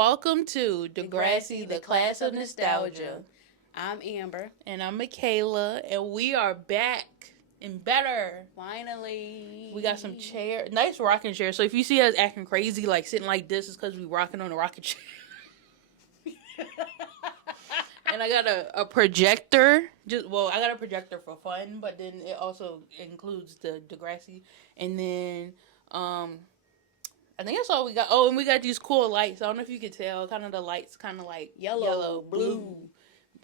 Welcome to Degrassi, the Class of Nostalgia. I'm Amber. And I'm Makaila, and we are back and better. Finally. We got some chair, nice rocking chair. So if you see us acting crazy, like sitting like this, it's because we rocking on a rocking chair. And I got a projector. I got a projector for fun, but then it also includes the Degrassi. And then, I think that's all we got. Oh, and we got these cool lights. I don't know if you can tell. Kind of the lights, kind of like yellow, blue,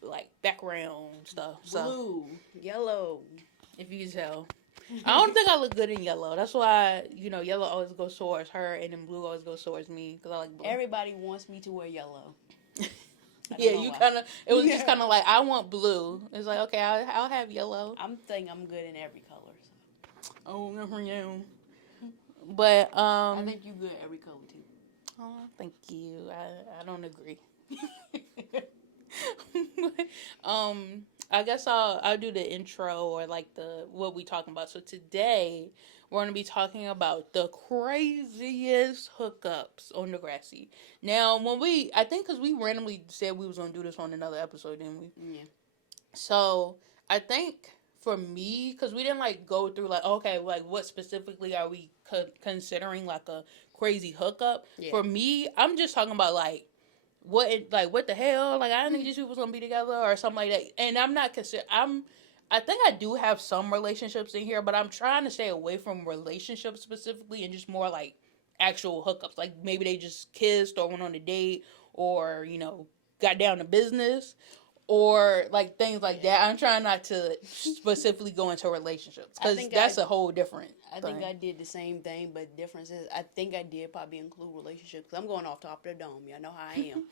like background stuff. Blue, yellow. If you can tell. I don't think I look good in yellow. That's why, yellow always goes towards her, and then blue always goes towards me, because I like blue. Everybody wants me to wear yellow. Yeah, you kind of, it was just kind of like, I want blue. It's like, okay, I'll have yellow. I'm good in every color. So. Oh, never know. But, I think you good at every color, too. Oh, thank you. I don't agree. I guess I'll do the intro or like what we talking about. So today we're going to be talking about the craziest hookups on Degrassi. Now, I think because we randomly said we was going to do this on another episode, didn't we? Yeah. So I think for me, because we didn't like go through like, okay, like what specifically are we considering like a crazy hookup? Yeah. For me, I'm just talking about like, what the hell? Like, I didn't think these people was gonna be together or something like that. And I'm not I think I do have some relationships in here, but I'm trying to stay away from relationships specifically and just more like actual hookups. Like maybe they just kissed or went on a date or, got down to business or like things like that. I'm trying not to specifically go into relationships because that's a whole different I think I did the same thing, but the difference is I think I did probably include relationships. I'm going off top of the dome. Y'all know how I am.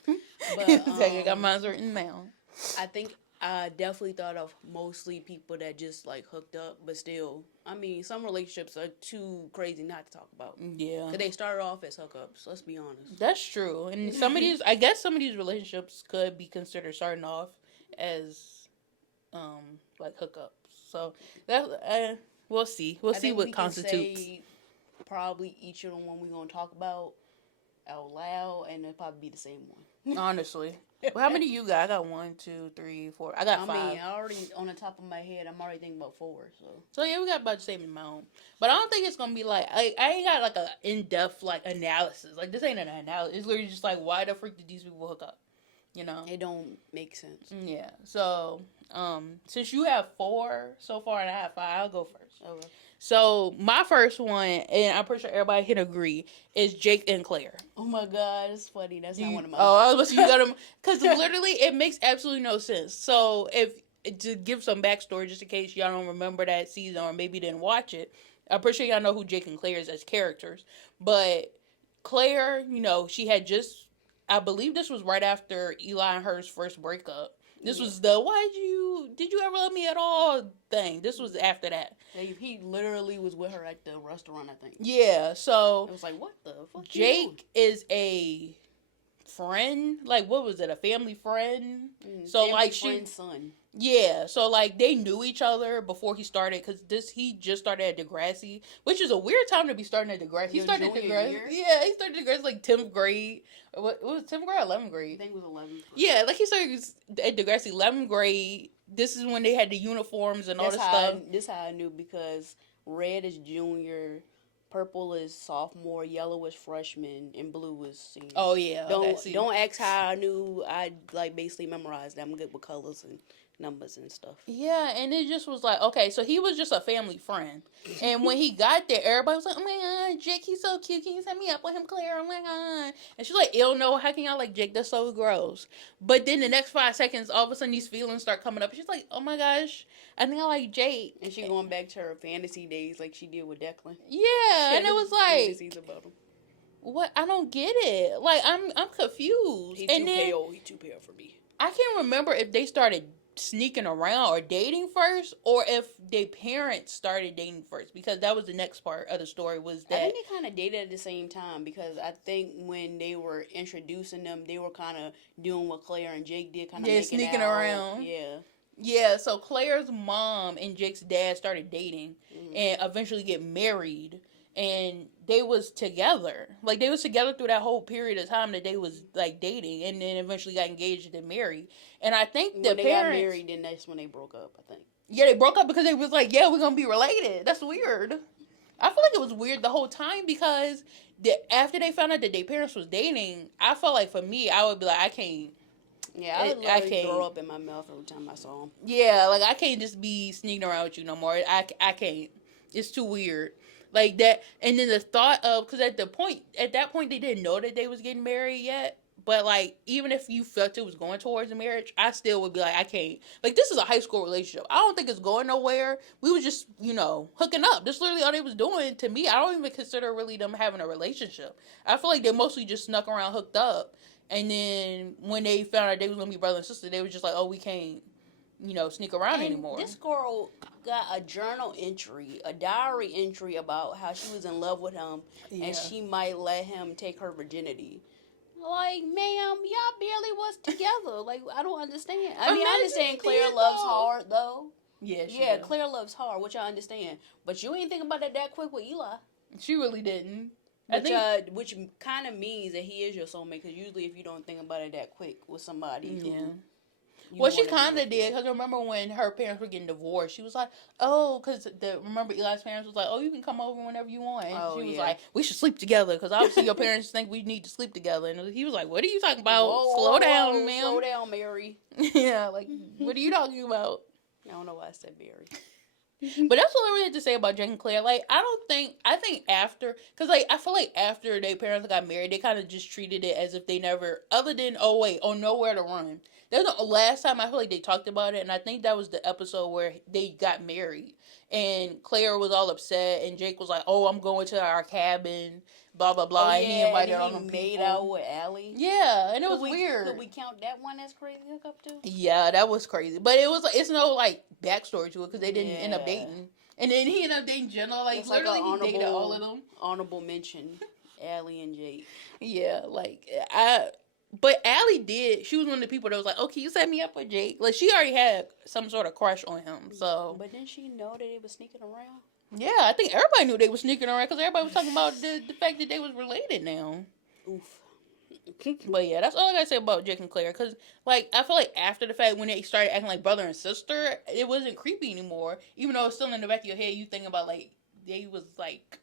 But I got mine written down. I think I definitely thought of mostly people that just like hooked up, but still, I mean, some relationships are too crazy not to talk about. Yeah, 'cause they started off as hookups. Let's be honest. That's true, and some of these relationships could be considered starting off as like hookups. So that we'll see. We'll see what constitutes. Say probably each of the one we're gonna talk about out loud, and it'll probably be the same one. Honestly. Well, how many you got? I got 1, 2, 3, 4. I got 5. I mean, I already on the top of my head, I'm already thinking about 4. So yeah, we got about the same amount. But I don't think it's gonna be like I ain't got like a in-depth like analysis. Like this ain't an analysis. It's literally just like why the freak did these people hook up? It don't make sense. Yeah. So since you have 4 so far and I have 5, I'll go first. Okay. So my first one, and I'm pretty sure everybody can agree, is Jake and Claire. Oh my God, that's funny. That's not one of mine. Oh, I was you got them because literally it makes absolutely no sense. So to give some backstory, just in case y'all don't remember that season or maybe didn't watch it, I'm pretty sure y'all know who Jake and Claire is as characters. But Claire, she had just, I believe this was right after Eli and hers first breakup. This was the did you ever love me at all thing. This was after that. He literally was with her at the restaurant, I think. Yeah, so. It was like, what the fuck? Jake is a friend. Like, what was it? A family friend? So, family like, friend's son. Yeah, so, like, they knew each other before he started, because he just started at Degrassi, which is a weird time to be starting at Degrassi. He started at Degrassi. Yeah, he started at Degrassi, like, 10th grade. What was it, 10th grade or 11th grade? I think it was 11th. Yeah, like, he started at Degrassi 11th grade. This is when they had the uniforms and all this stuff. This is how I knew, because red is junior, purple is sophomore, yellow is freshman, and blue is senior. Oh, yeah. Don't ask how I knew. I, like, basically memorized them. I'm good with colors and numbers and stuff. Yeah, and it just was like, okay, so he was just a family friend. And when he got there, everybody was like, oh my God, Jake, he's so cute. Can you set me up with him, Claire? Oh my God. And she's like, ew, no, how can y'all like Jake? That's so gross. But then the next 5 seconds, all of a sudden these feelings start coming up. And she's like, oh my gosh, I think I like Jake. And she going back to her fantasy days like she did with Declan. Yeah, and it was like, fantasies about him. What? I don't get it. Like, I'm confused. He's too pale. He's too pale for me. I can't remember if they started sneaking around or dating first, or if their parents started dating first, because that was the next part of the story. Was that I think they kind of dated at the same time, because I think when they were introducing them, they were kind of doing what Claire and Jake did, kind of sneaking around. Yeah. So Claire's mom and Jake's dad started dating and eventually get married. and they was together. Like, they was together through that whole period of time that they was, like, dating, and then eventually got engaged and then married. And I think the when they parents... got married, then that's when they broke up, I think. Yeah, they broke up because they was like, yeah, we're gonna be related. That's weird. I feel like it was weird the whole time because after they found out that their parents was dating, I felt like for me, I would be like, I can't... Yeah, I can't throw up in my mouth every time I saw him. Yeah, like, I can't just be sneaking around with you no more. I can't. It's too weird. Like that, and then the thought of, because at that point, they didn't know that they was getting married yet. But, like, even if you felt it was going towards a marriage, I still would be like, I can't. Like, this is a high school relationship. I don't think it's going nowhere. We was just, hooking up. That's literally all they was doing. To me, I don't even consider really them having a relationship. I feel like they mostly just snuck around, hooked up. And then when they found out they was going to be brother and sister, they was just like, oh, we can't, sneak around anymore. This girl got a journal entry, a diary entry about how she was in love with him and she might let him take her virginity. Like, ma'am, y'all barely was together. Like, I don't understand. I understand Claire loves hard, though. Yeah, Claire loves hard, which I understand. But you ain't think about it that quick with Eli. She really didn't. Which kind of means that he is your soulmate, because usually if you don't think about it that quick with somebody well, she kind of did, because remember when her parents were getting divorced, she was like, oh, because remember Eli's parents was like, oh, you can come over whenever you want. And she was like, we should sleep together, because obviously your parents think we need to sleep together. And he was like, what are you talking about? Slow down, ma'am. Slow down, Mary. Yeah, like, what are you talking about? I don't know why I said Mary. But that's what I really had to say about Jake and Claire. Like, I think after, because, like, I feel like after their parents got married, they kind of just treated it as if they never, other than, nowhere to run. That was the last time I feel like they talked about it, and I think that was the episode where they got married. And Claire was all upset, and Jake was like, oh, I'm going to our cabin, blah, blah, blah. And he invited all them them made people. Out with Allie. Yeah, and it was weird. Could we count that one as crazy hookup too? Yeah, that was crazy. But it was, it's no, like, backstory to it, because they didn't end up dating. And then he ended up dating Jenna. Like, it's literally he dated all of them. Honorable mention, Allie and Jake. Yeah, like, but Allie did. She was one of the people that was like, "Oh, can you set me up with Jake?" Like, she already had some sort of crush on him. So, but didn't she know that they was sneaking around? Yeah, I think everybody knew they was sneaking around because everybody was talking about the fact that they was related now. Oof. But yeah, that's all I gotta say about Jake and Claire. Because, like, I feel like after the fact, when they started acting like brother and sister, it wasn't creepy anymore. Even though it's still in the back of your head, you think about, like, they was like,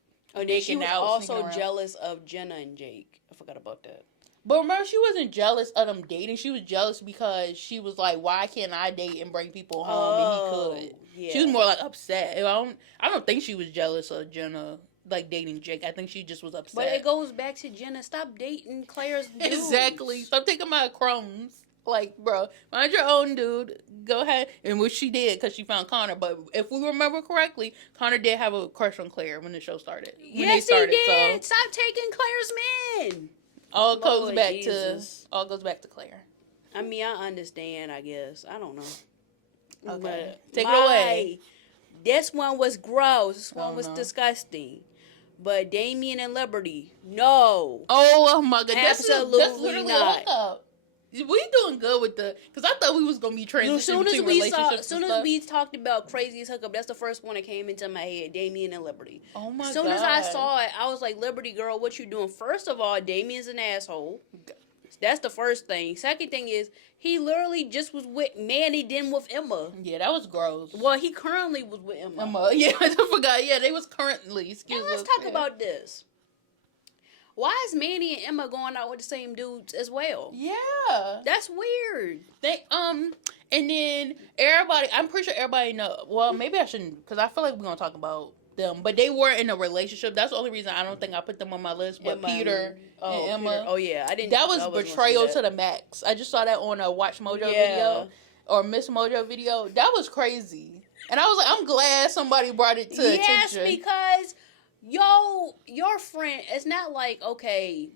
she was also jealous of Jenna and Jake. I forgot about that. But remember, she wasn't jealous of them dating. She was jealous because she was like, why can't I date and bring people home and he could? Yeah. She was more like upset. I don't think she was jealous of Jenna, like, dating Jake. I think she just was upset. But it goes back to Jenna. Stop dating Claire's dudes. Exactly. Stop taking my crumbs. Like, bro, find your own dude. Go ahead. And which she did because she found Connor. But if we remember correctly, Connor did have a crush on Claire when the show started. Yes, he did. So. Stop taking Claire's men. All goes back to Claire. I mean, I understand, I guess. I don't know. Okay. Take it away. This one was gross. This one was disgusting. But Damien and Liberty, no. Oh my God. Absolutely that's literally not. We doing good with because I thought we was going to be transitioning between relationships. As soon as we talked about craziest hookup, that's the first one that came into my head, Damien and Liberty. Oh my God. As soon as I saw it, I was like, Liberty girl, what you doing? First of all, Damien's an asshole. That's the first thing. Second thing is, he literally just was with Manny, then with Emma. Yeah, that was gross. Well, he currently was with Emma. Yeah, I forgot. Yeah, they was currently. Let's talk about this. Why is Manny and Emma going out with the same dudes as well? Yeah. That's weird. And then everybody, I'm pretty sure everybody know, well, maybe I shouldn't, because I feel like we're going to talk about them, but they were in a relationship. That's the only reason I don't think I put them on my list, but Peter and Emma. Peter. Oh, yeah. That was betrayal to the max. I just saw that on a Watch Mojo video, or Miss Mojo video. That was crazy. And I was like, I'm glad somebody brought it to attention. Yes, because... your friend, it's not like, okay,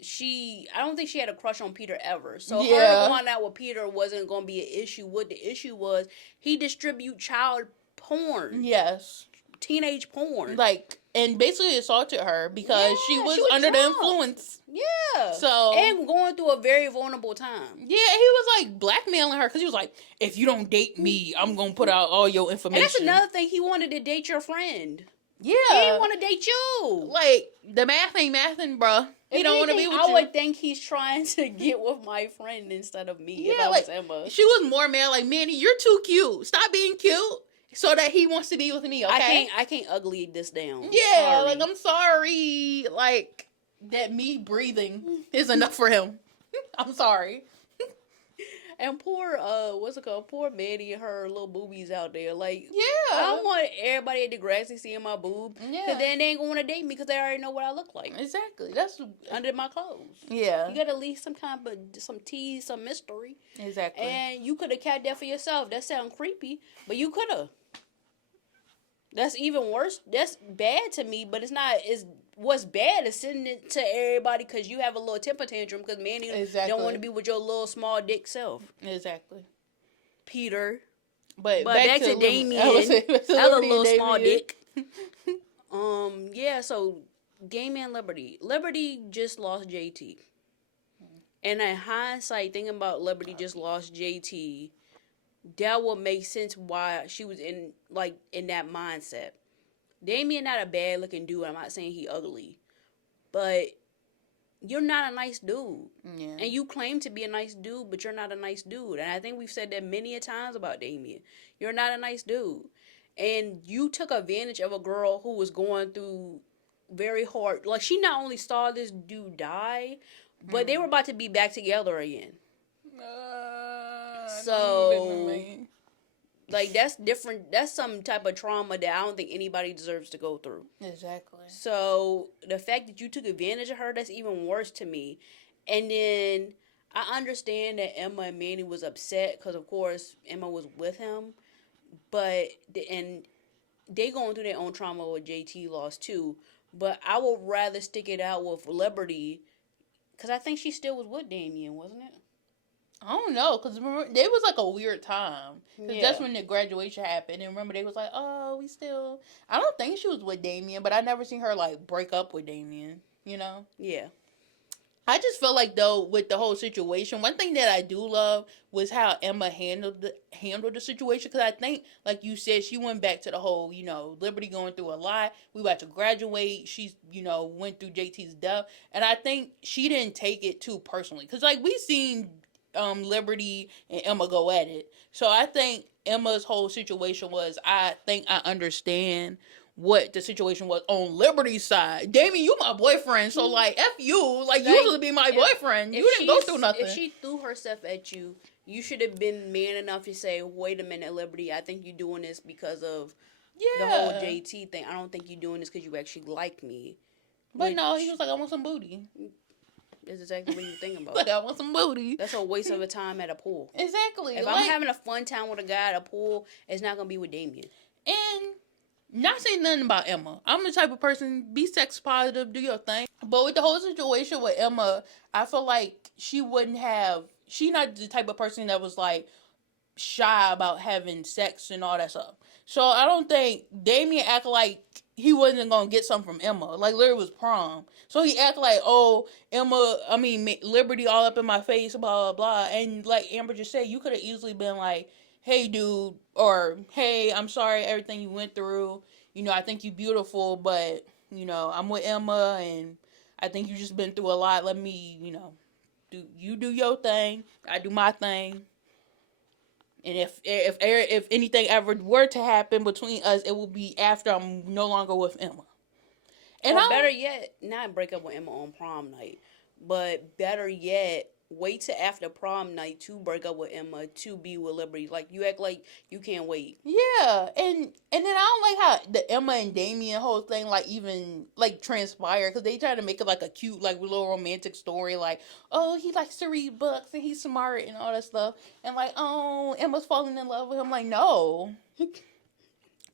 I don't think she had a crush on Peter ever. So her going out with Peter wasn't going to be an issue. What the issue was, he distribute child porn. Yes. Teenage porn. Like, and basically assaulted her because she was under the influence. Yeah. So. And going through a very vulnerable time. Yeah, he was like blackmailing her because he was like, if you don't date me, I'm going to put out all your information. And that's another thing. He wanted to date your friend. Yeah. He didn't want to date you. Like, the math ain't mathing, bro. He don't want to be with you. I would think he's trying to get with my friend instead of me. Yeah, like, Emma. She was more mad like, Manny, you're too cute. Stop being cute so that he wants to be with me, okay? I can't ugly this down. Yeah, sorry. Like, I'm sorry. Like, that me breathing is enough for him. I'm sorry. And poor, what's it called? Poor Manny and her little boobies out there. Like, yeah. I don't want everybody at Degrassi seeing my boob. Yeah. Because then they ain't going to want to date me because they already know what I look like. Exactly. That's under my clothes. Yeah. You got to leave some kind of, some tease, some mystery. Exactly. And you could have kept that for yourself. That sounds creepy, but you could have. That's even worse. That's bad to me, but it's not. What's bad is sending it to everybody because you have a little temper tantrum because Manny don't want to be with your little small dick self. Exactly. Peter. But back to Damien. That was a little small dick. Yeah, so Damien Liberty. Liberty just lost JT. And in hindsight, thinking about Liberty just lost JT, that would make sense why she was in that mindset. Damien not a bad looking dude. I'm not saying he ugly, but you're not a nice dude. Yeah. And you claim to be a nice dude, but you're not a nice dude. And I think we've said that many a times about Damien. You're not a nice dude. And you took advantage of a girl who was going through very hard. Like, she not only saw this dude die, but they were about to be back together again. Like, that's different. That's some type of trauma that I don't think anybody deserves to go through. Exactly. So, the fact that you took advantage of her, that's even worse to me. And then, I understand that Emma and Manny was upset because, of course, Emma was with him. But, and they going through their own trauma with JT loss, too. But I would rather stick it out with Liberty because I think she still was with Damien, wasn't it? I don't know, because remember, it was like a weird time. Because that's when the graduation happened. And remember, they was like, oh, we still... I don't think she was with Damien, but I never seen her, like, break up with Damien, you know? Yeah. I just feel like, though, with the whole situation, one thing that I do love was how Emma handled the situation. Because I think, like you said, she went back to the whole, you know, Liberty going through a lot. We about to graduate. She's, you know, went through JT's death. And I think she didn't take it too personally. Because, like, we seen... Liberty and Emma go at it. So I think Emma's whole situation was, I think I understand what the situation was on Liberty's side. Damien, you my boyfriend, so like F you. Like, you supposed to be my boyfriend. You didn't go through nothing. If she threw herself at you, you should have been man enough to say, wait a minute, Liberty, I think you're doing this because of the whole JT thing. I don't think you're doing this because you actually like me. But no, he was like, I want some booty. That's exactly what you think about. Like, I want some booty. That's a waste of a time at a pool. Exactly. If I'm having a fun time with a guy at a pool, it's not going to be with Damien. And not saying nothing about Emma. I'm the type of person, be sex positive, do your thing. But with the whole situation with Emma, I feel like she not the type of person that was like shy about having sex and all that stuff. So I don't think Damien act like he wasn't going to get something from Emma. Like, literally was prom. So he act like, oh, Liberty all up in my face, blah, blah, blah. And like Amber just said, you could have easily been like, hey, dude, or hey, I'm sorry everything you went through. You know, I think you beautiful, but, you know, I'm with Emma, and I think you just been through a lot. Let me, you know, do your thing. I do my thing. And if anything ever were to happen between us, it will be after I'm no longer with Emma. And or better yet, not break up with Emma on prom night, but better yet, wait till after prom night to break up with Emma to be with Liberty. Like, you act like you can't wait. Yeah, and then I don't like how the Emma and Damien whole thing like even like transpired, because they try to make it like a cute like little romantic story, like, oh, he likes to read books and he's smart and all that stuff, and like, oh, Emma's falling in love with him. Like, no.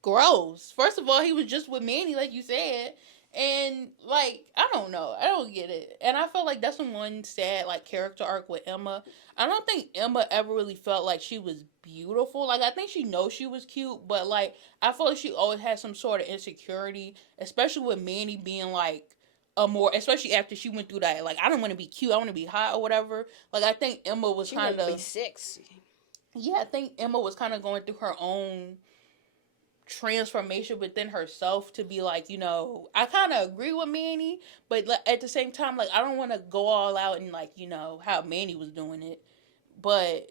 Gross. First of all, he was just with Manny, like you said. And, like, I don't know. I don't get it. And I feel like that's one sad, like, character arc with Emma. I don't think Emma ever really felt like she was beautiful. Like, I think she knows she was cute, but, like, I feel like she always had some sort of insecurity, especially with Manny being, like, especially after she went through that, like, I don't want to be cute, I want to be hot or whatever. Like, I think Emma was kind of... She be sexy. Yeah, I think Emma was kind of going through her own transformation within herself to be like, you know, I kind of agree with Manny, but at the same time, like, I don't want to go all out and, like, you know, how Manny was doing it. But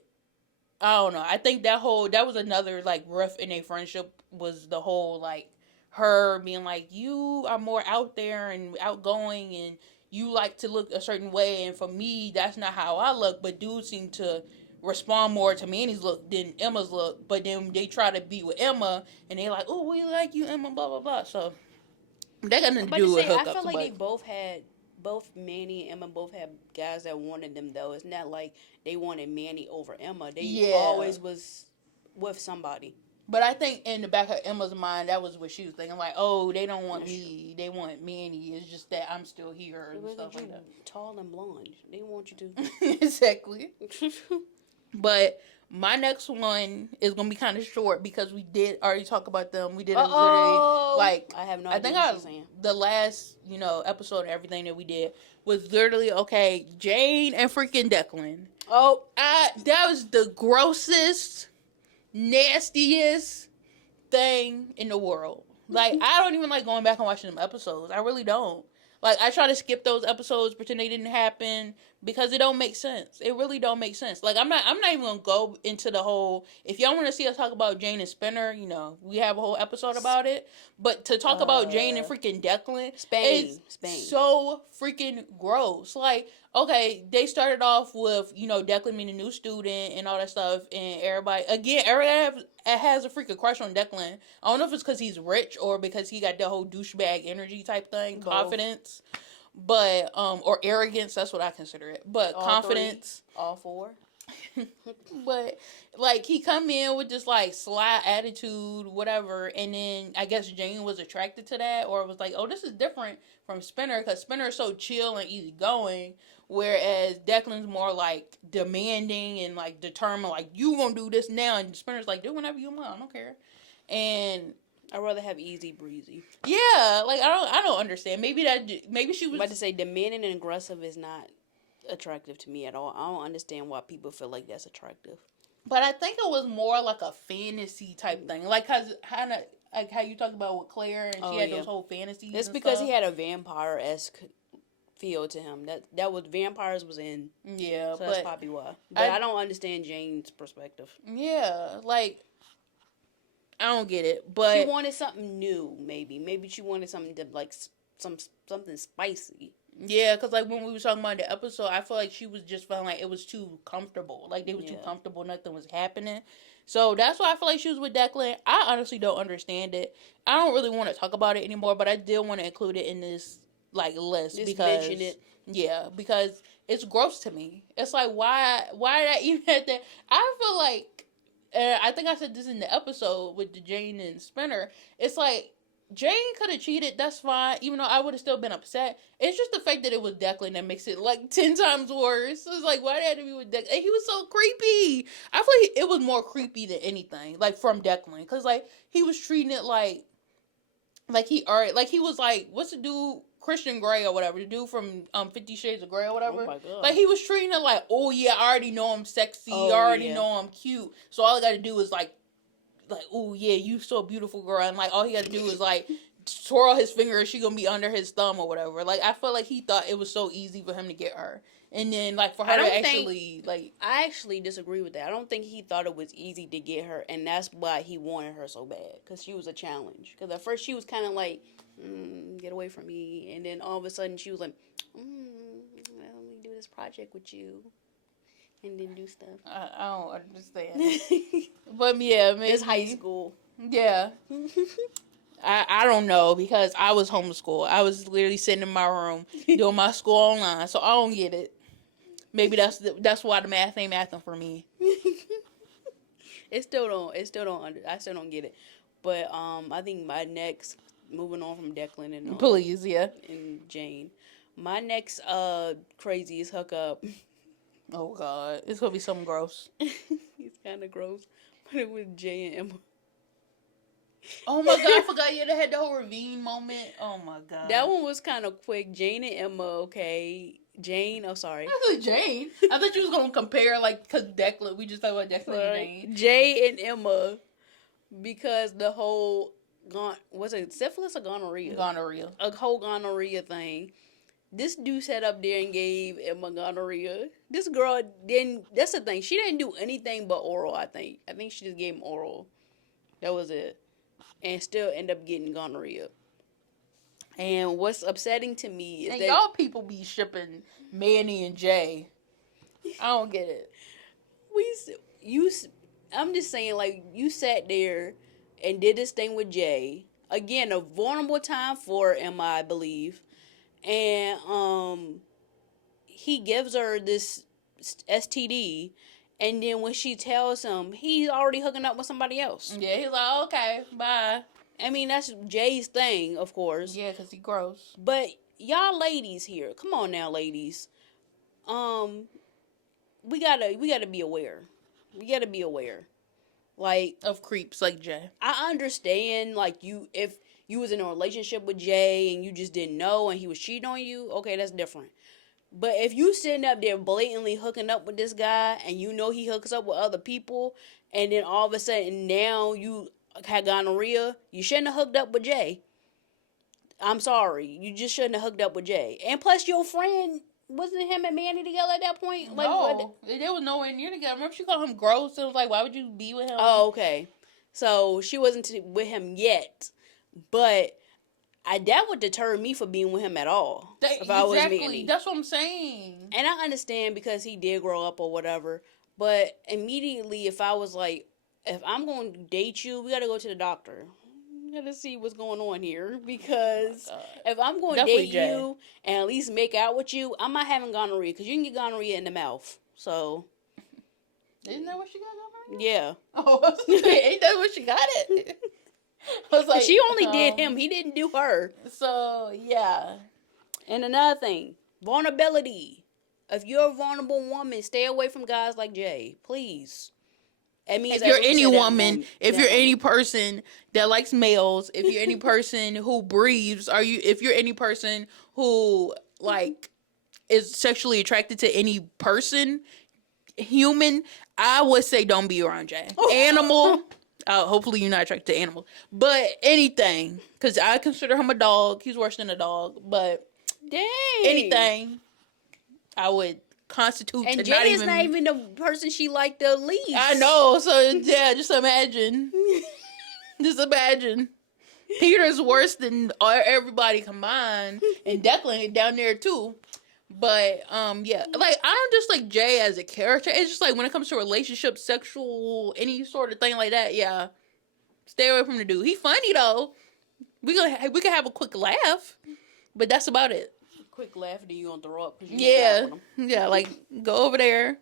I don't know. I think that was another, like, rift in a friendship, was the whole, like, her being like, you are more out there and outgoing and you like to look a certain way, and for me, that's not how I look. But dudes seem to respond more to Manny's look than Emma's look. But then they try to be with Emma, and they like, oh, we like you, Emma, blah blah blah. So that got nothing to do with hookups. I feel like both Manny and Emma both had guys that wanted them though. It's not like they wanted Manny over Emma. They always was with somebody. But I think in the back of Emma's mind, that was what she was thinking. Like, oh, they don't want me. They want Manny. It's just that I'm still here and stuff like that. Tall and blonde. They want you to. Exactly. But my next one is going to be kind of short because we did already talk about them. We did literally, like, I have no idea what you're saying. The last, you know, episode and everything that we did was literally, okay, Jane and freaking Declan. Oh. That was the grossest, nastiest thing in the world. Like, I don't even like going back and watching them episodes. I really don't. Like, I try to skip those episodes, pretend they didn't happen, because it don't make sense. It really don't make sense. Like, I'm not even gonna go into the whole, if y'all want to see us talk about Jane and Spinner, you know, we have a whole episode about it. But to talk about Jane and freaking Declan, Spain, so freaking gross. Like, okay, they started off with, you know, Declan being a new student and all that stuff, and everybody has a freaking crush on Declan. I don't know if it's because he's rich or because he got the whole douchebag energy type thing, confidence, but or arrogance. That's what I consider it. But all confidence, all four. But like, he come in with this like sly attitude, whatever, and then I guess Jane was attracted to that, or was like, oh, this is different from Spinner, because Spinner is so chill and easygoing, whereas Declan's more like demanding and like determined, like, you gonna do this now, and Spinner's like, do whenever you want, I don't care. And I'd rather have easy breezy. Yeah, like I don't understand. Maybe she was about to say demanding and aggressive is not attractive to me at all. I don't understand why people feel like that's attractive. But I think it was more like a fantasy type thing, like like how you talked about with Claire, and she had those whole fantasies. It's because he had a vampire-esque feel to him. That was vampires was in. Yeah, so that's probably why. But I don't understand Jane's perspective. Yeah, like, I don't get it. But she wanted something new. Maybe she wanted something to, like, something spicy. Yeah, because, like, when we were talking about the episode, I feel like she was just feeling like it was too comfortable. Like, they were too comfortable. Nothing was happening. So, that's why I feel like she was with Declan. I honestly don't understand it. I don't really want to talk about it anymore, but I did want to include it in this, like, list. Just because mention it. Yeah, because it's gross to me. It's like, why did I even have that? I feel like, I think I said this in the episode with the Jane and Spinner, it's like, Jane could have cheated, that's fine, even though I would have still been upset. It's just the fact that it was Declan that makes it, like, 10 times worse. It's like, why did it have to be with Declan? And he was so creepy. I feel like it was more creepy than anything, like, from Declan. Because, like, he was treating it like he was like, what's the dude, Christian Grey or whatever, the dude from 50 Shades of Grey or whatever. Oh my God. Like, he was treating it like, oh yeah, I already know I'm sexy, I already know I'm cute, so all I gotta do is like, oh yeah, you so beautiful, girl, and like all he gotta do is like twirl his finger and she gonna be under his thumb or whatever. Like, I feel like he thought it was so easy for him to get her, and then like for her to actually like. I actually disagree with that. I don't think he thought it was easy to get her, and that's why he wanted her so bad, because she was a challenge. Because at first she was kind of like, get away from me, and then all of a sudden she was like, let me do this project with you. And then do stuff. I don't understand. But yeah, maybe it's high school. Yeah. I don't know, because I was homeschooled. I was literally sitting in my room doing my school online, so I don't get it. Maybe that's why the math ain't mathing for me. I still don't get it. But I think my next, moving on from Declan and please, yeah, and Jane, my next craziest hookup. Oh God, it's gonna be something gross. It's kind of gross, but it was Jay and Emma. Oh my God, I forgot they had the whole ravine moment. Oh my God, that one was kind of quick. Jane and Emma, okay. Jane, oh sorry. I thought Jane. I thought you was gonna compare, like, cause Declan. We just talked about Declan and Jane. Jay and Emma because the whole was it syphilis or gonorrhea? Gonorrhea. A whole gonorrhea thing. This dude sat up there and gave Emma gonorrhea. This girl didn't. That's the thing. She didn't do anything but oral. I think she just gave him oral. That was it, and still end up getting gonorrhea. And what's upsetting to me is and that y'all people be shipping Manny and Jay. I don't get it. I'm just saying, like, you sat there and did this thing with Jay. Again, a vulnerable time for Emma, I believe. And he gives her this STD, and then when she tells him, he's already hooking up with somebody else. Yeah, he's like, okay, bye. I mean, that's Jay's thing, of course. Yeah, because he gross. But y'all ladies here, come on now, ladies. We gotta be aware. We gotta be aware. Like, of creeps like Jay. I understand, like, if you was in a relationship with Jay and you just didn't know and he was cheating on you, okay, that's different. But if you sitting up there blatantly hooking up with this guy and you know he hooks up with other people, and then all of a sudden now you had gonorrhea, you shouldn't have hooked up with Jay. I'm sorry. You just shouldn't have hooked up with Jay. And plus your friend, wasn't him and Manny together at that point? Like, no, they were nowhere near together. Remember she called him gross? It was like, why would you be with him? Oh, okay. So she wasn't with him yet. But that would deter me from being with him at all. If I was Manny. That's what I'm saying. And I understand because he did grow up or whatever. But immediately, if I was like, if I'm going to date you, we got to go to the doctor. We got to see what's going on here. Because if I'm going to date you and at least make out with you, I'm not having gonorrhea. Because you can get gonorrhea in the mouth. So. Isn't that what she got gonorrhea? Yeah. Oh, ain't that what she got it? I was like, she only did him. He didn't do her. So, yeah. And another thing, vulnerability. If you're a vulnerable woman, stay away from guys like Jay. Please. It means if you're any woman, if you're any person that likes males, if you're any person who breathes, if you're any person who, like, is sexually attracted to any person, human, I would say don't be around Jay. Animal. Hopefully you're not attracted to animals. But anything. Because I consider him a dog. He's worse than a dog. But dang, anything I would constitute and to Jay not is not even the person she liked the least. I know. So, yeah, just imagine. Just imagine. Peter's worse than everybody combined. And Declan down there, too. But, yeah. Like, I don't just like Jay as a character. It's just like when it comes to relationships, sexual, any sort of thing like that, yeah. Stay away from the dude. He's funny, though. We can have a quick laugh. But that's about it. Quick laugh, then you gonna throw up? Yeah. Yeah, like, go over there.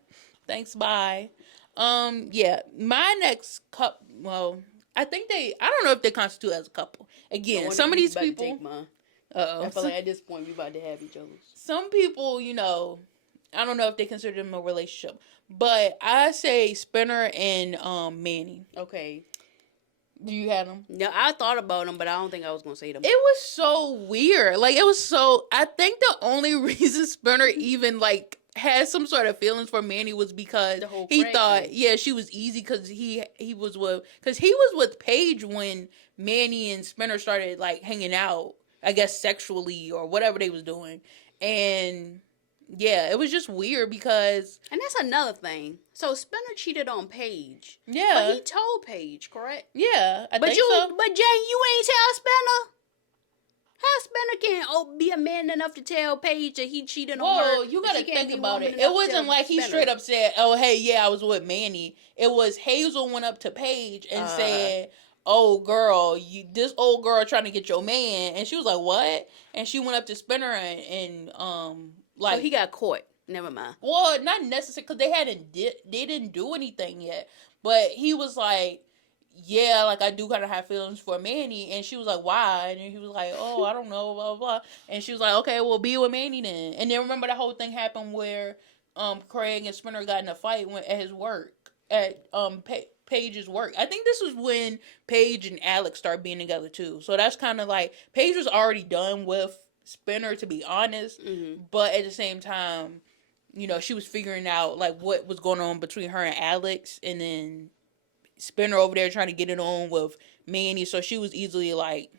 Thanks, bye. Yeah. My next well, I don't know if they constitute as a couple. Again, some of these people. I feel like at this point we about to have each other. Some people, I don't know if they consider them a relationship, but I say Spinner and Manny. Okay. Do you have them? No, I thought about them, but I don't think I was gonna say them. It was so weird. Like, I think the only reason Spinner even had some sort of feelings for Manny was because he thought, she was easy because he was with Paige when Manny and Spinner started hanging out. I guess sexually or whatever they was doing. And yeah, it was just weird because... And that's another thing. So Spinner cheated on Paige. Yeah. But he told Paige, correct? Yeah, I think so. But Jay, you ain't tell Spinner? How Spinner can't be a man enough to tell Paige that he cheated on her? Whoa, you gotta think about it. It wasn't like he straight up said, oh, hey, yeah, I was with Manny. It was Hazel went up to Paige and said... Oh, girl, this old girl trying to get your man. And she was like, what? And she went up to Spinner and so he got caught. Never mind. Well, not necessarily, because they didn't do anything yet. But he was like, yeah, I do kind of have feelings for Manny. And she was like, why? And he was like, oh, I don't know, blah, blah, blah. And she was like, okay, well, be with Manny then. And then remember that whole thing happened where Craig and Spinner got in a fight at his work, at Paige's work. I think this was when Paige and Alex started being together too. So that's kind of Paige was already done with Spinner, to be honest. Mm-hmm. But at the same time, she was figuring out what was going on between her and Alex, and then Spinner over there trying to get it on with Manny, so she was easily like,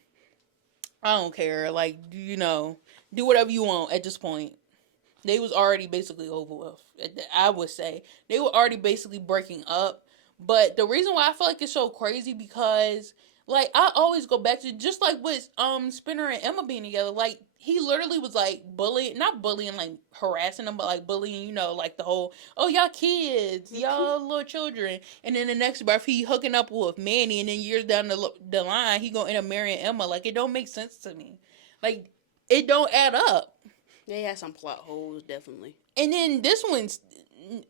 I don't care, like, do whatever you want at this point. They was already basically over with. I would say they were already basically breaking up. But the reason why I feel like it's so crazy because like I always go back to just like with Spinner and Emma being together. Like he literally was like bullying, not bullying, like harassing them, but like bullying. Like the whole y'all kids, y'all little children, and then the next breath he hooking up with Manny, and then years down the line he gonna end up marrying Emma. Like it don't make sense to me. Like it don't add up. They had some plot holes, definitely. And then this one's,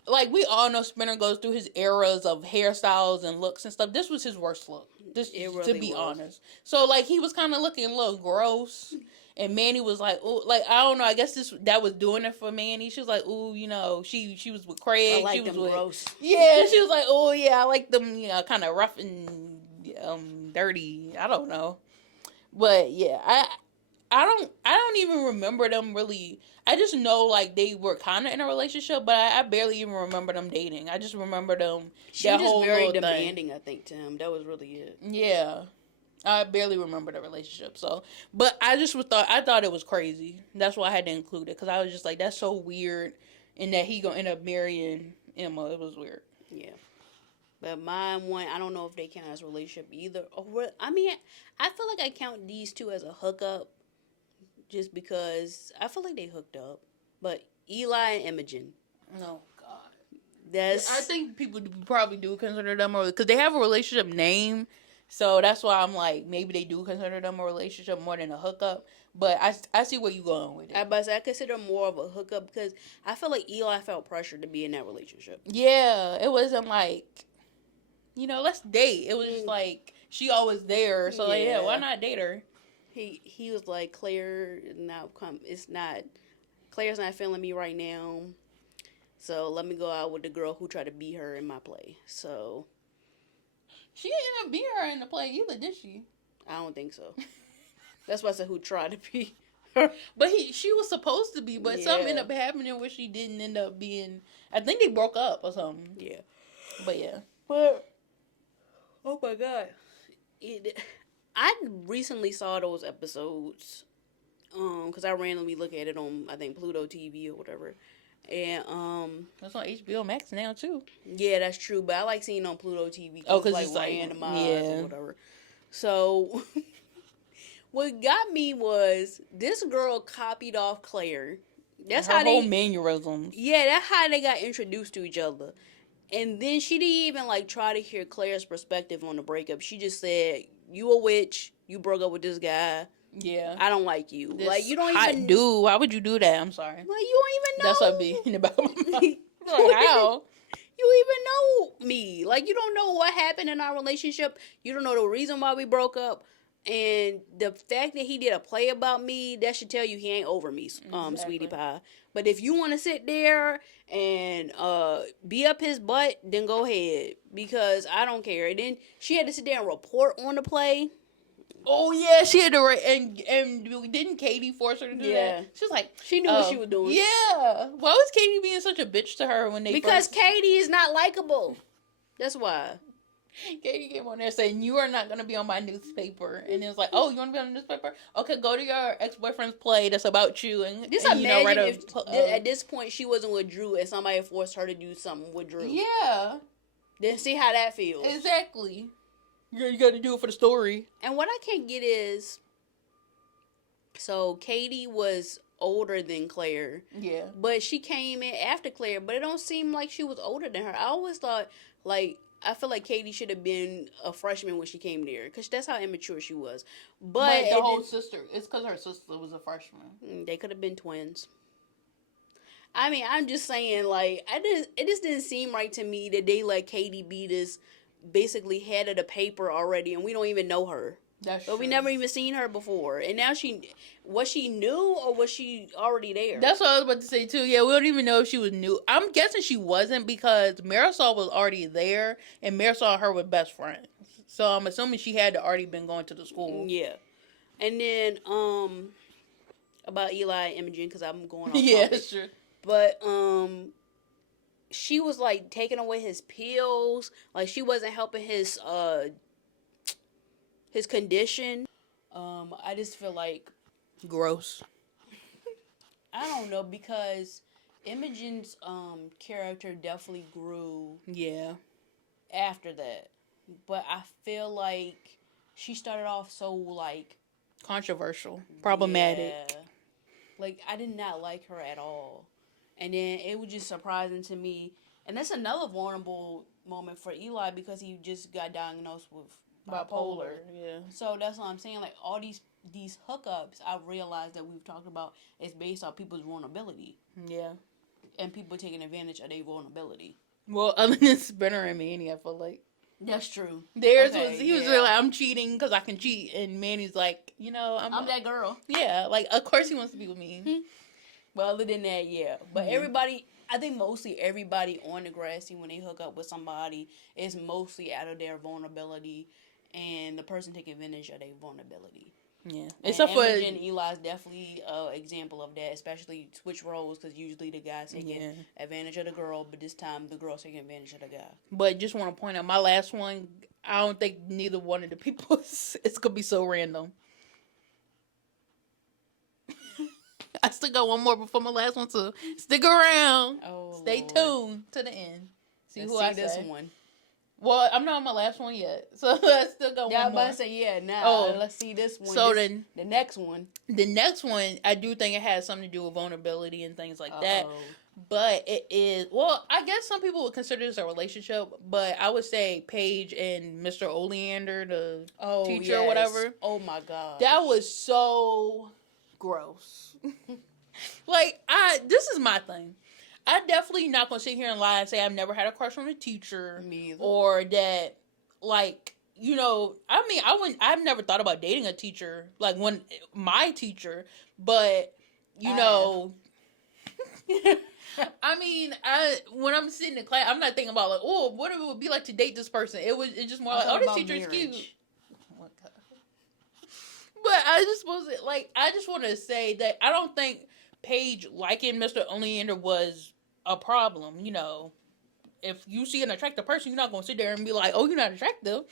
like, we all know Spinner goes through his eras of hairstyles and looks and stuff. This was his worst look, to be honest. So, like, he was kind of looking a little gross. And Manny was like, "Oh, like I don't know. I guess that was doing it for Manny." She was like, "Oh, she was with Craig. I like she was them gross." Yeah, she was like, "Oh yeah, I like them. Kind of rough and dirty. I don't know, but yeah, I don't even remember them really. I just know like they were kind of in a relationship, but I barely even remember them dating. I just remember them. She was just very demanding, I think, to him. That was really it. Yeah, I barely remember the relationship. So, but I thought it was crazy. That's why I had to include it because I was just like, that's so weird, and that he gonna end up marrying Emma. It was weird. Yeah. But my one, I don't know if they count as a relationship either. I mean, I feel like I count these two as a hookup. Just because I feel like they hooked up. But Eli and Imogen. Oh, God. I think people probably do consider them because they have a relationship name. So that's why I'm like, maybe they do consider them a relationship more than a hookup. But I see where you're going with it. I consider more of a hookup because I feel like Eli felt pressure to be in that relationship. Yeah. It wasn't like, let's date. It was just like, she always there. So, like, why not date her? He was like, Claire's not feeling me right now, so let me go out with the girl who tried to beat her in my play. So she didn't beat her in the play either, did she? I don't think so. That's why I said who tried to beat her. But she was supposed to be, but something ended up happening where she didn't end up being. I think they broke up or something. Yeah, but yeah. But oh my God, I recently saw those episodes, because I randomly look at it on, I think, Pluto TV or whatever, and that's on HBO Max now too. Yeah, that's true, but I like seeing it on Pluto TV because it's like randomized or whatever. So, what got me was this girl copied off Claire. That's her whole mannerisms. Yeah, that's how they got introduced to each other. And then she didn't even like try to hear Claire's perspective on the breakup. She just said, "You a witch. You broke up with this guy. Yeah, I don't like you. This like you don't even do. Why would you do that? I'm sorry. Like you don't even know. That's what being about my like, how you even know me? Like you don't know what happened in our relationship. You don't know the reason why we broke up. And the fact that he did a play about me, that should tell you he ain't over me, exactly. Sweetie Pie. But if you want to sit there and be up his butt, then go ahead. Because I don't care. And then she had to sit there and report on the play. Oh, yeah, she had to and didn't Katie force her to do that? She was like... She knew what she was doing. Yeah. Why was Katie being such a bitch to her when they Because Katie is not likable. That's why. Katie came on there saying, "You are not going to be on my newspaper." And it was like, "Oh, you want to be on the newspaper? Okay, go to your ex-boyfriend's play that's about you." And imagine if at this point she wasn't with Drew and somebody forced her to do something with Drew. Yeah. Then see how that feels. Exactly. You got to do it for the story. And what I can't get is, so Katie was older than Claire. Yeah. But she came in after Claire, but it don't seem like she was older than her. I always thought, like, I feel like Katie should have been a freshman when she came there, because that's how immature she was. But the whole sister, it's because her sister was a freshman. They could have been twins. I mean, I'm just saying, like, it just didn't seem right to me that they let Katie be this basically head of the paper already, and we don't even know her. That's but true. We never even seen her before, and now was she new or was she already there? That's what I was about to say too. Yeah, we don't even know if she was new. I'm guessing she wasn't because Marisol was already there, and Marisol and her were best friends. So I'm assuming she had already been going to the school. Yeah, and then about Eli and Imogen, because I'm going on. Yeah, sure. But she was like taking away his pills. Like she wasn't helping his condition. I just feel like Gross. I don't know, because Imogen's character definitely grew Yeah. after that. But I feel like she started off so like Controversial. Problematic. Yeah, like I did not like her at all. And then it was just surprising to me. And that's another vulnerable moment for Eli, because he just got diagnosed with bipolar. Yeah. So that's what I'm saying. Like all these hookups, I realized that we've talked about, is based on people's vulnerability. Yeah. And people taking advantage of their vulnerability. Well, other than Spinner and Manny, I feel like That's true. theirs was he was really like, I'm cheating because I can cheat, and Manny's like, I'm that girl. Yeah, like of course he wants to be with me. But other than that, yeah. But everybody, I think mostly everybody on Degrassi, when they hook up with somebody, is mostly out of their vulnerability, and the person taking advantage of their vulnerability. Yeah. Except for Eli's definitely an example of that, especially switch roles, because usually the guy's taking advantage of the girl, but this time the girl's taking advantage of the guy. But just want to point out, my last one, I don't think neither one of the people, it's going to be so random. I still got one more before my last one, so stick around. Stay tuned to the end. Let's see this one. Well, I'm not on my last one yet, so I still got one more. I was about to say, let's see this one. So the next one. The next one, I do think it has something to do with vulnerability and things like that. But it is, well, I guess some people would consider this a relationship, but I would say Paige and Mr. Oleander, the teacher or whatever. Oh my God. That was so gross. This is my thing. I definitely not gonna sit here and lie and say I've never had a crush on a teacher. Me either. Or that, I've never thought about dating a teacher, like when my teacher, but when I'm sitting in class, I'm not thinking about like, oh, what it would be like to date this person. It's just more like, oh, this teacher is cute. Oh my God. But I just want to say that I don't think Paige liking Mr. Oleander was a problem. If you see an attractive person, you're not going to sit there and be like, oh, you're not attractive.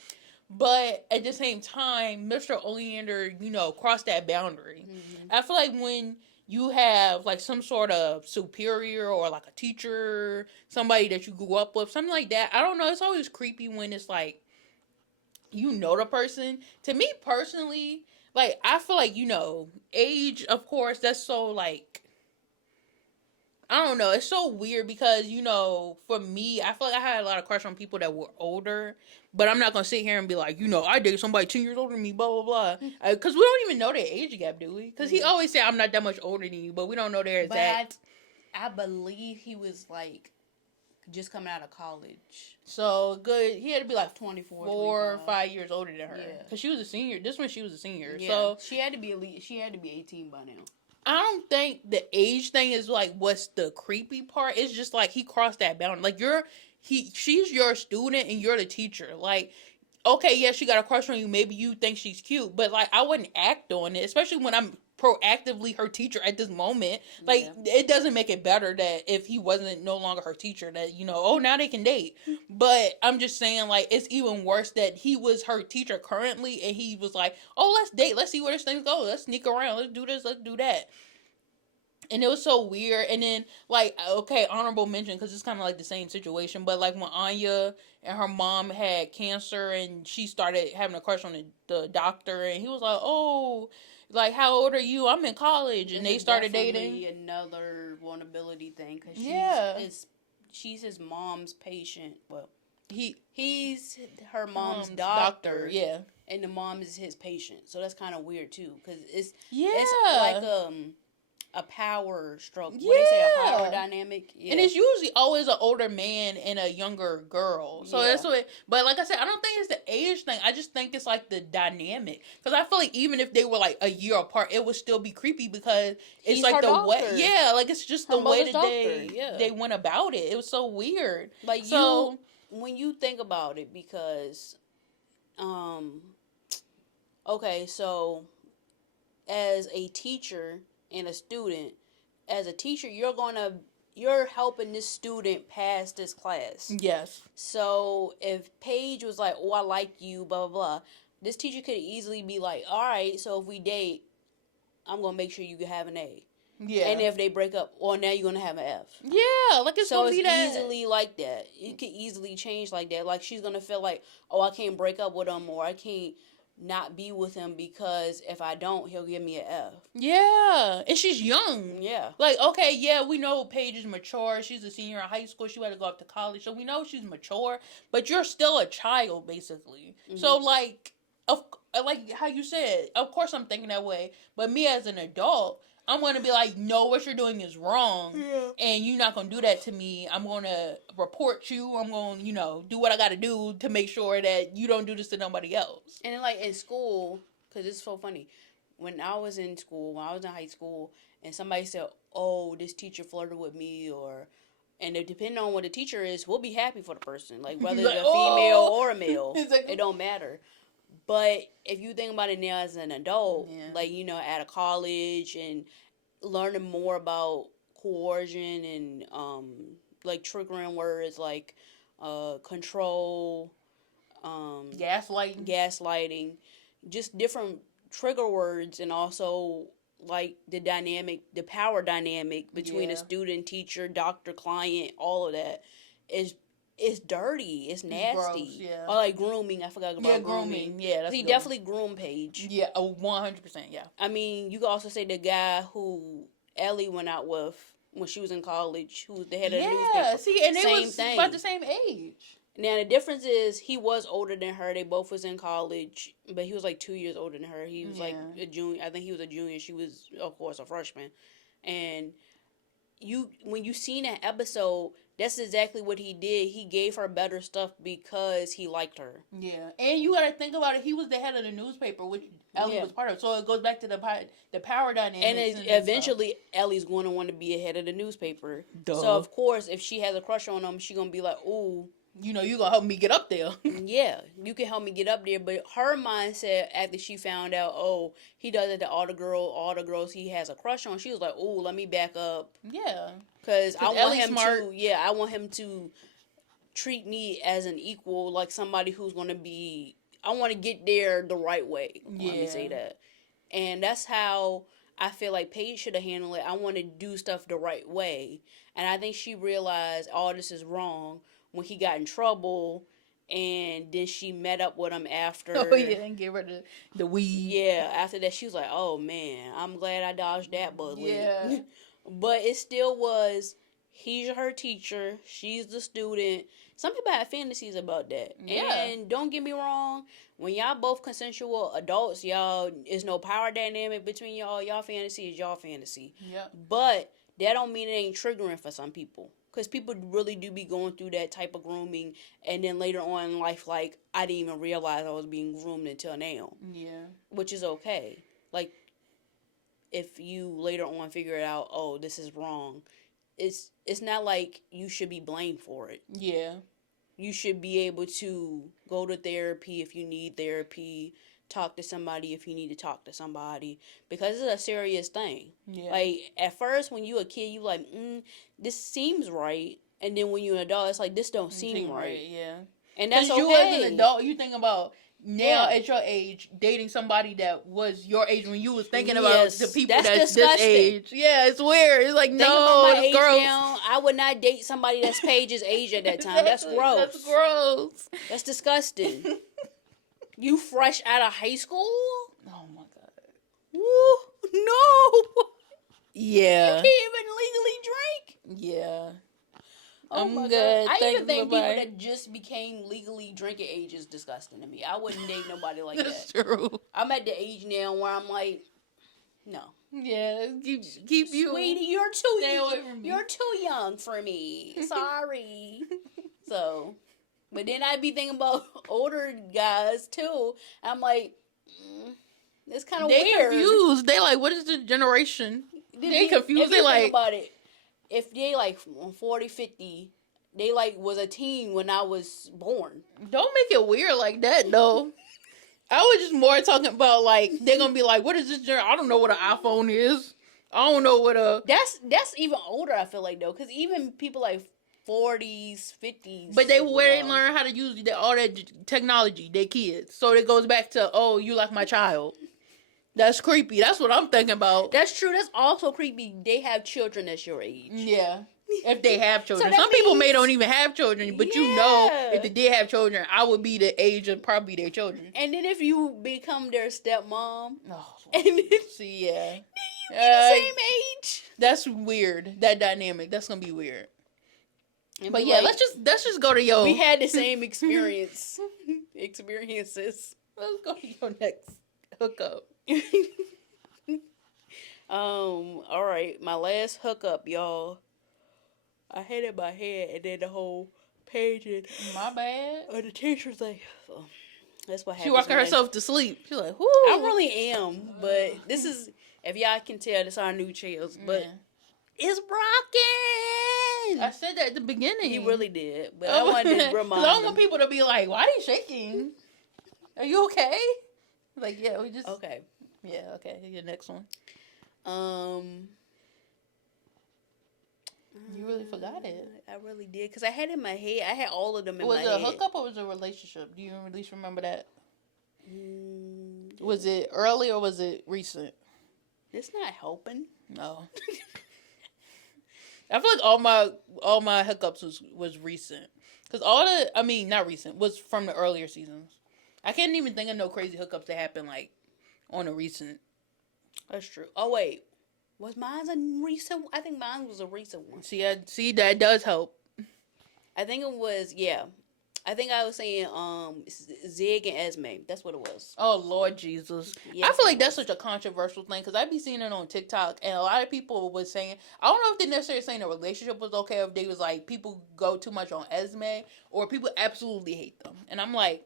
But at the same time, Mr. Oleander, crossed that boundary. Mm-hmm. I feel like when you have like some sort of superior or like a teacher, somebody that you grew up with, something like that, I don't know, it's always creepy when it's like, the person. To me personally, like, I feel like, age, of course, that's so like, I don't know. It's so weird because, for me, I feel like I had a lot of crush on people that were older. But I'm not going to sit here and be like, I dated somebody 10 years older than me, blah, blah, blah. Because we don't even know their age gap, do we? Because he always said, I'm not that much older than you, but we don't know their exact. I believe he was, like, just coming out of college. So, good. He had to be, like, 24 or 5 years older than her. Yeah. Because she was a senior. This one, she was a senior. Yeah. So she had to be 18 by now. I don't think the age thing is like what's the creepy part. It's just like he crossed that boundary. Like she's your student and you're the teacher. Like, okay, yeah, she got a crush on you. Maybe you think she's cute, but like I wouldn't act on it, especially when I'm proactively her teacher at this moment. Like, it doesn't make it better that if he wasn't no longer her teacher that, now they can date. But I'm just saying, like, it's even worse that he was her teacher currently and he was like, oh, let's date. Let's see where this thing goes. Let's sneak around. Let's do this. Let's do that. And it was so weird. And then, like, okay, honorable mention, because it's kind of like the same situation. But, like, when Anya and her mom had cancer and she started having a crush on the doctor, and he was like, oh, like, how old are you? I'm in college. And they started dating. Another vulnerability thing. Cause she's his mom's patient. Well, he's her mom's doctor. Yeah. And the mom is his patient. So that's kind of weird, too. Because it's like a power stroke. Yeah. What do you say? A power dynamic? Yeah. And it's usually always an older man and a younger girl. So that's what but like I said, I don't think it's the age thing. I just think it's like the dynamic. Because I feel like even if they were like a year apart, it would still be creepy because it's like the way. Yeah, like it's just the way that they went about it. It was so weird. Like when you think about it, because okay, so as a teacher and a student, as a teacher, you're going to you're helping this student pass this class. Yes. So if Paige was like, oh, I like you, blah, blah, blah, this teacher could easily be like, all right, so if we date, I'm going to make sure you have an A. Yeah. And if they break up, well, now you're going to have an F. Yeah, like it's going to be that. So it's easily like that. It could easily change like that. Like she's going to feel like, oh, I can't break up with him, or I can't not be with him because if I don't, he'll give me an F. Yeah, and she's young. Yeah. Like, okay, yeah, we know Paige is mature. She's a senior in high school. She had to go up to college. So we know she's mature, but you're still a child, basically. Mm-hmm. So, like how you said, of course I'm thinking that way. But me as an adult, I'm going to be like, no, what you're doing is wrong. Yeah. And you're not going to do that to me. I'm going to report you. I'm going to, do what I got to do to make sure that you don't do this to nobody else. And like in school, because it's so funny. When I was in school, when I was in high school, and somebody said, oh, this teacher flirted with me, and depending on what the teacher is, we'll be happy for the person. Like whether it's a female or a male, it don't matter. But if you think about it now as an adult, like, at a college and learning more about coercion and, like, triggering words like control, gaslighting, just different trigger words, and also, like, the power dynamic between a student, teacher, doctor, client, all of that it's dirty. It's nasty. Gross, yeah. Or like grooming. I forgot about grooming. Yeah, that's he definitely groomed Paige. Yeah, 100%. Yeah. I mean, you could also say the guy who Ellie went out with when she was in college, who was the head of the newspaper. Yeah, see, and they was about the same age. Now the difference is he was older than her. They both was in college, but he was like 2 years older than her. He was like a junior. I think he was a junior. She was, of course, a freshman. And when you seen that episode, that's exactly what he did. He gave her better stuff because he liked her. Yeah. And you got to think about it. He was the head of the newspaper, which Ellie was part of. So it goes back to the power dynamics. And eventually, Ellie's going to want to be a head of the newspaper. Duh. So, of course, if she has a crush on him, she's going to be like, ooh. You're going to help me get up there. Yeah, you can help me get up there. But her mindset, after she found out, oh, he does it to all the girls he has a crush on, she was like, oh, let me back up. Yeah. Because I want him I want him to treat me as an equal, like somebody who's going to be, I want to get there the right way. Yeah. Let me say that. And that's how I feel like Paige should have handled it. I want to do stuff the right way. And I think she realized all this is wrong when he got in trouble, and then she met up with him after. Oh, yeah, and give her the weed. Yeah, after that, she was like, oh, man, I'm glad I dodged that bullet. Yeah. But it still was, he's her teacher, she's the student. Some people have fantasies about that. Yeah. And don't get me wrong, when y'all both consensual adults, y'all, there's no power dynamic between y'all. Y'all fantasy is y'all fantasy. Yeah. But that don't mean it ain't triggering for some people. Because people really do be going through that type of grooming. And then later on in life, like, I didn't even realize I was being groomed until now. Yeah. Which is okay. Like, if you later on figure it out, oh, this is wrong. It's not like you should be blamed for it. Yeah. You should be able to go to therapy if you need therapy. Talk to somebody if you need to talk to somebody, because it's a serious thing. Yeah. Like, at first when you a kid, you like, this seems right, and then when you're an adult, it's like, this don't seem right. Yeah. And that's okay. You as an adult, you think about now at your age dating somebody that was your age when you was thinking about the people that's this age. Yeah, it's weird. It's like, no, it's gross. Now, I would not date somebody that's Paige's age at that time. That's gross. That's gross. That's disgusting. You fresh out of high school? Oh my god. Woo, no. Yeah. You can't even legally drink? Yeah. Oh I'm my good. God. I even think people that just became legally drinking age is disgusting to me. I wouldn't date nobody like That's that. That's true. I'm at the age now where I'm like, no. Yeah, keep you. Sweetie, you're too young. You're too young for me. Sorry. So, but then I'd be thinking about older guys too. I'm like, it's kind of weird. They confused. They like, what is the generation? They confused. They like, think about it. If they like 40, 50, they like was a teen when I was born. Don't make it weird like that though. I was just more talking about like they're gonna be like, what is this? I don't know what an iPhone is. I don't know what That's even older, I feel like, though, because even people like 40s, 50s. But they learn how to use all that technology, they kids. So it goes back to, oh, you like my child. That's creepy. That's what I'm thinking about. That's true. That's also creepy. They have children that's your age. Yeah. If they have children. So some people may don't even have children, but you know, if they did have children, I would be the age of probably their children. And then if you become their stepmom, and then, see, yeah. Then you be the same age. That's weird. That dynamic. That's gonna be weird. But yeah, like, let's just go to your. We had the same experiences. Let's go to your next hookup. All right, my last hookup, y'all. I had it in my head, and then the whole page. And my bad. The teacher's like, oh, that's what happened. She rocking herself to sleep. She's like, whoo. I really am, but this is, if y'all can tell, this is our new chills, but it's rocking. I said that at the beginning. You really did, but I wanted to remind I don't want people to be like, why are you shaking? Are you okay? Like, yeah, we just... Okay. Yeah, okay. Your next one. You really forgot it. I really did, because I had it in my head. I had all of them in my head. Was it a hookup or was it a relationship? Do you at least remember that? Was it early or was it recent? It's not helping. No. I feel like all my hookups was recent. Because not recent, was from the earlier seasons. I can't even think of no crazy hookups that happened, like, on a recent. That's true. Oh, wait. Was mine a recent one? I think mine was a recent one. See, that does help. I think it was, yeah. I think I was saying Zig and Esme. That's what it was. Oh, Lord Jesus. Yes, I feel like that's such a controversial thing, because I be seeing it on TikTok, and a lot of people was saying, I don't know if they necessarily saying the relationship was okay, or if they was like, people go too much on Esme, or people absolutely hate them. And I'm like,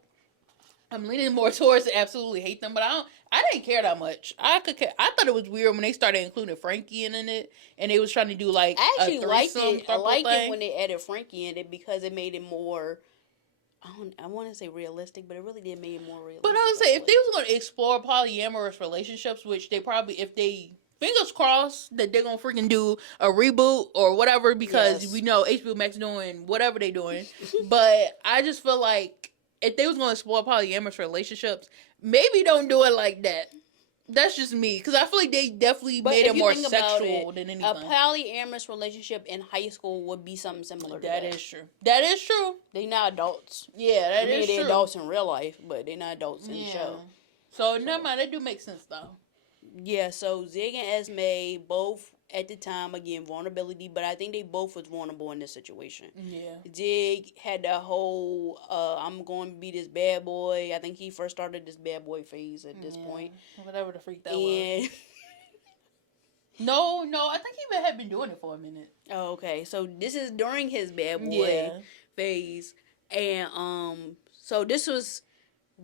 I'm leaning more towards absolutely hate them, but I didn't care that much. I thought it was weird when they started including Frankie in it, and they was trying to do like I actually liked it. I liked thing. It when they added Frankie in it, because it made it more. I want to say realistic, but it really did make it more realistic. But I would say if they was going to explore polyamorous relationships, which they probably, if they fingers crossed that they're gonna freaking do a reboot or whatever, because we know HBO Max doing whatever they doing. But I just feel like if they was going to explore polyamorous relationships, maybe don't do it like that. That's just me, because I feel like they definitely made it more sexual than anything. A polyamorous relationship in high school would be something similar to that. That is true. That is true. They not adults. Yeah, that is true. They're adults in real life, but they're not adults in the show. So, never mind. That do make sense, though. Yeah, so Zig and Esme, both at the time, again, vulnerability, but I think they both was vulnerable in this situation. Yeah. Zig had that whole, I'm going to be this bad boy. I think he first started this bad boy phase at this point. Whatever the freak that was. No, I think he had been doing it for a minute. Oh, okay. So this is during his bad boy phase. And, so this was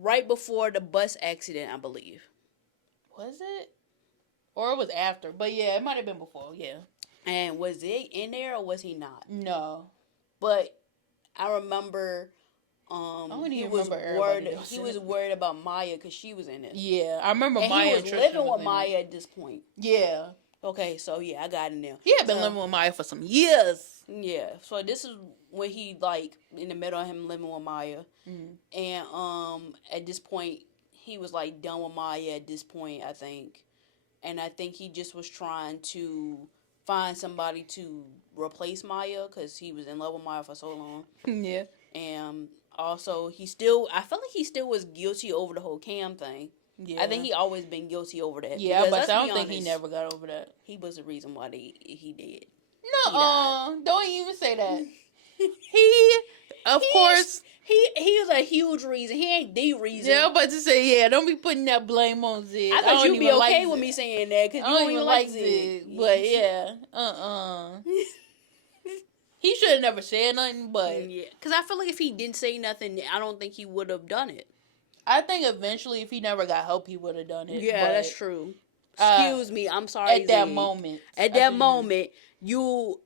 right before the bus accident, I believe. Was it? Or it was after. But yeah, it might have been before, yeah. And was Zig in there or was he not? No. But I remember he was worried about Maya because she was in it. Yeah, I remember Maya. He was living with Maya at this point. Yeah. Okay, so yeah, I got it now. He had been living with Maya for some years. Yeah, so this is when he, like, in the middle of him living with Maya. Mm-hmm. And at this point, he was, like, done with Maya at this point, I think. And I think he just was trying to find somebody to replace Maya because he was in love with Maya for so long. Yeah. And also, I felt like he still was guilty over the whole Cam thing. Yeah. I think he always been guilty over that. Yeah, but I don't think he never got over that. He was the reason why he did. No, don't even say that. Of course... He was a huge reason. He ain't the reason. Yeah, I'm about to say, don't be putting that blame on Zig. I thought you'd be okay with me saying that, because you don't even like Zig. But yeah, he should have never said nothing, but... Yeah, because I feel like if he didn't say nothing, I don't think he would have done it. I think eventually, if he never got help, he would have done it. Yeah, that's true. Excuse me, I'm sorry, At that moment. You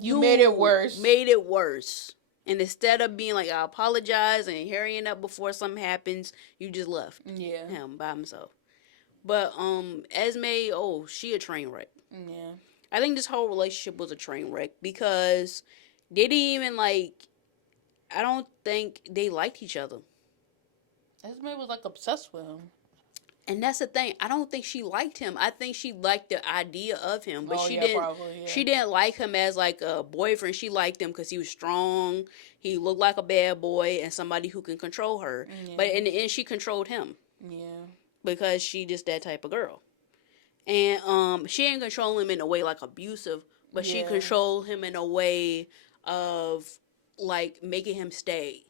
made it worse. Made it worse. And instead of being like, I apologize and hurrying up before something happens, you just left him by himself. But Esme, oh, she a train wreck. Yeah. I think this whole relationship was a train wreck because they didn't even like. I don't think they liked each other. Esme was like obsessed with him. And that's the thing. I don't think she liked him. I think she liked the idea of him, but she didn't like him as like a boyfriend. She liked him because he was strong. He looked like a bad boy and somebody who can control her. Yeah. But in the end, she controlled him. Yeah. Because she just that type of girl. And she didn't control him in a way like abusive, but she controlled him in a way of like making him stay.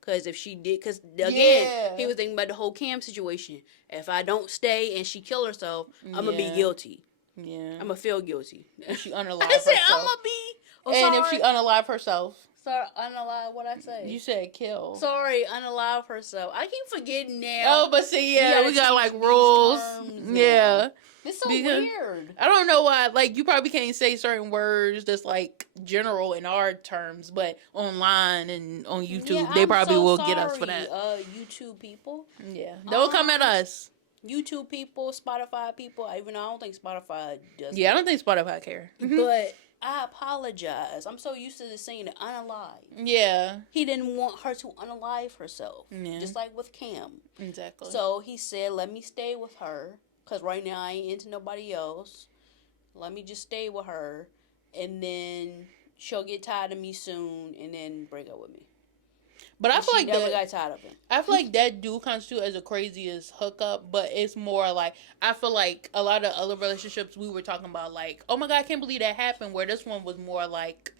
Because if she did, because again, he was thinking about the whole Cam situation. If I don't stay and she kill herself, I'm going to be guilty. Yeah. I'm going to feel guilty. If she unalive herself. I said, I'm going to be. Oh, and sorry. If she unalive herself. Sorry, unalive, what'd I say? You said kill. Sorry, unalive herself. I keep forgetting now. Oh, but see, we got like rules. Yeah. It's so weird. I don't know why. Like, you probably can't say certain words that's like general in our terms, but online and on YouTube, they probably will get us for that. YouTube people. Yeah, they'll come at us. YouTube people, Spotify people. Even though I don't think Spotify does. Yeah, I don't think Spotify care. But I apologize. I'm so used to saying the unalive. Yeah. He didn't want her to unalive herself. Yeah. Just like with Cam. Exactly. So he said, "Let me stay with her." Because right now I ain't into nobody else. Let me just stay with her. And then she'll get tired of me soon and then break up with me. But I feel like never got tired of him. I feel like that do constitute as a craziest hookup, but it's more like, I feel like a lot of other relationships we were talking about, like, oh my God, I can't believe that happened, where this one was more like,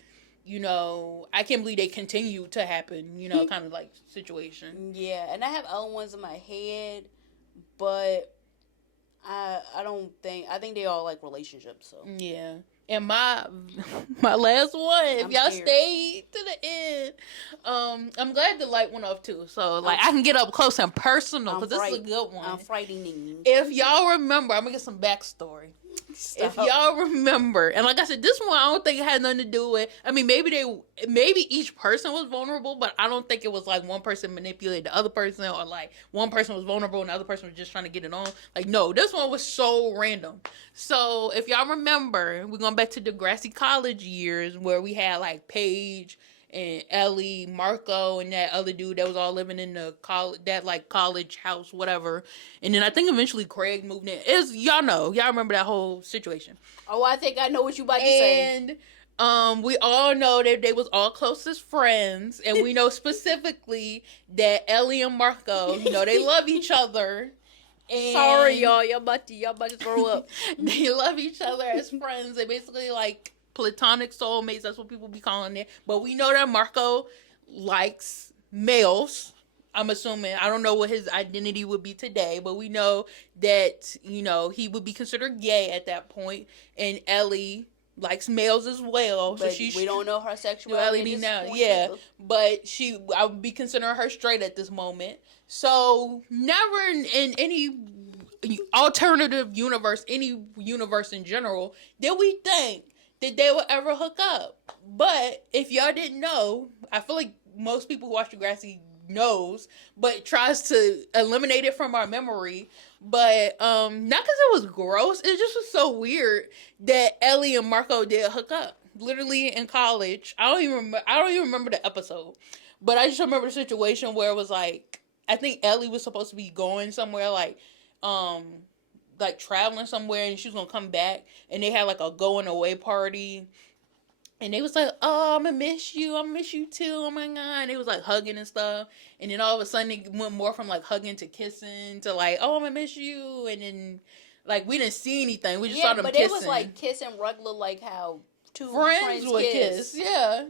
you know, I can't believe they continue to happen, you know, kind of like situation. Yeah, and I have other ones in my head, but I think they all like relationships, so. Yeah. And my last one, if y'all stayed to the end, I'm glad the light went off too. So like I can get up close and personal because this is a good one. I'm frightening. If y'all remember, I'm gonna get some backstory. If y'all remember, and like I said, this one I don't think it had nothing to do with. I mean, maybe each person was vulnerable, but I don't think it was like one person manipulated the other person, or like one person was vulnerable and the other person was just trying to get it on. Like, no, this one was so random. So if y'all remember, we're going back to Degrassi college years where we had like Paige and Ellie, Marco, and that other dude that was all living in the college house, whatever. And then I think eventually Craig moved in. Y'all remember that whole situation. Oh, I think I know what you about to say. And we all know that they was all closest friends, and we know specifically that Ellie and Marco, you know, they love each other. And sorry, y'all about to throw up. They love each other as friends. They basically like platonic soulmates. That's what people be calling it. But we know that Marco likes males. I'm assuming. I don't know what his identity would be today, but we know that, you know, he would be considered gay at that point. And Ellie likes males as well. But so we don't know her sexuality now. Yeah, but I would be considering her straight at this moment. So never in any alternative universe, any universe in general, did we think that they would ever hook up. But if y'all didn't know, I feel like most people who watch Degrassi knows, but tries to eliminate it from our memory. But not because it was gross, it just was so weird that Ellie and Marco did hook up. Literally in college. I don't even remember the episode. But I just remember the situation where it was like, I think Ellie was supposed to be going somewhere like traveling somewhere, and she was gonna come back, and they had like a going away party, and they was like, oh, I'm gonna miss you too, oh my God, and they was like hugging and stuff, and then all of a sudden it went more from like hugging to kissing to like, oh, I'm gonna miss you, and then like we didn't see anything, we just saw them kissing. It was like kissing regular, like how two friends would kiss. Yeah.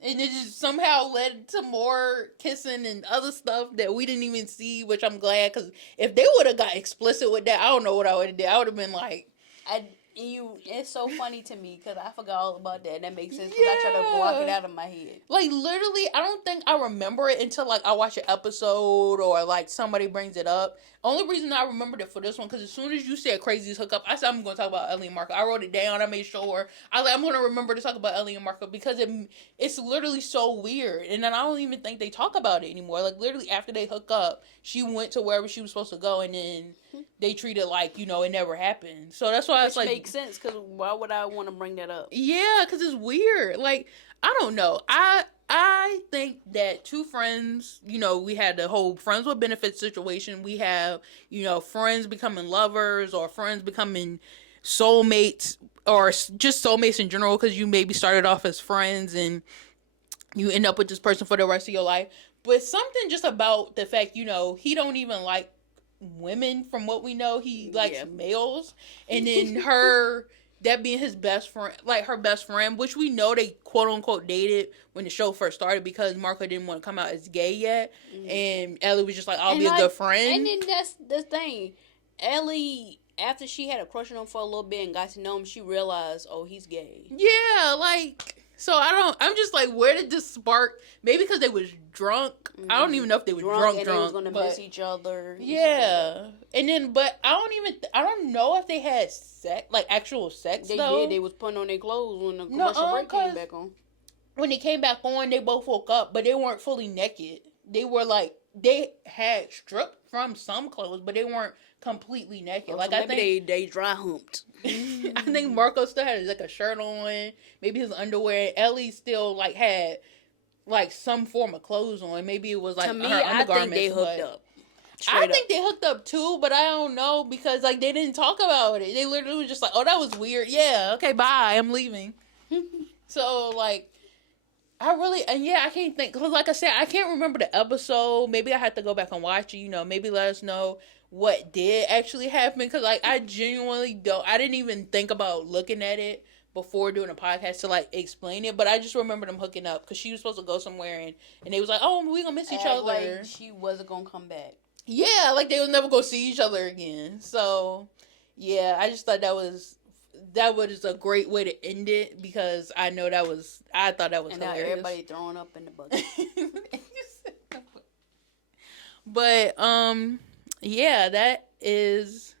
And it just somehow led to more kissing and other stuff that we didn't even see, which I'm glad, because if they would have got explicit with that, I don't know what I would have did. I would have been like... It's so funny to me because I forgot all about that. And that makes sense because I try to block it out of my head. Like, literally, I don't think I remember it until, like, I watch an episode or, like, somebody brings it up. Only reason I remembered it for this one, because as soon as you said Crazy's Hookup, I said I'm going to talk about Ellie and Marco. I wrote it down. I made sure. I was like, I'm going to remember to talk about Ellie and Marco because it's literally so weird. And then I don't even think they talk about it anymore. Like, literally, after they hook up, she went to wherever she was supposed to go, and then they treat it like, it never happened. So that's why it's like... Which makes sense, because why would I want to bring that up? Yeah, because it's weird. Like, I don't know. I think that two friends, we had the whole friends with benefits situation. We have, friends becoming lovers or friends becoming soulmates or just soulmates in general because you maybe started off as friends and you end up with this person for the rest of your life. But something just about the fact, he don't even like women from what we know. He likes males. And then that being his best friend, like her best friend, which we know they quote unquote dated when the show first started because Marco didn't want to come out as gay yet. Mm-hmm. And Ellie was just like, I'll be a good friend. And then that's the thing. Ellie, after she had a crush on him for a little bit and got to know him, she realized, oh, he's gay. Yeah, like, so I'm just like, where did this spark? Maybe because they was drunk. Mm-hmm. I don't even know if they were drunk. And they was going to miss each other. Yeah. And then, but I don't know if they had sex, like actual sex, They though. did. They was putting on their clothes when the commercial break came back on. When they came back on, they both woke up, but they weren't fully naked. They were like, they had stripped from some clothes, but they weren't completely naked. Like, so I think they dry humped. I think Marco still had like a shirt on, maybe his underwear. Ellie still like had like some form of clothes on. Maybe it was like to me, her undergarments. I think they hooked up. I think they hooked up too, but I don't know because like they didn't talk about it. They literally was just like, "Oh, that was weird." Yeah, okay, bye. I'm leaving. So like, I can't think because like I said, I can't remember the episode. Maybe I had to go back and watch it. Maybe let us know what did actually happen because like I genuinely don't. I didn't even think about looking at it before doing a podcast to like explain it, but I just remember them hooking up because she was supposed to go somewhere and they was like, "Oh, we gonna miss each other." Like she wasn't gonna come back. Yeah, like they was never gonna see each other again. So, yeah, I just thought that was a great way to end it because I thought that was and hilarious. Now everybody throwing up in the bucket. But yeah, that is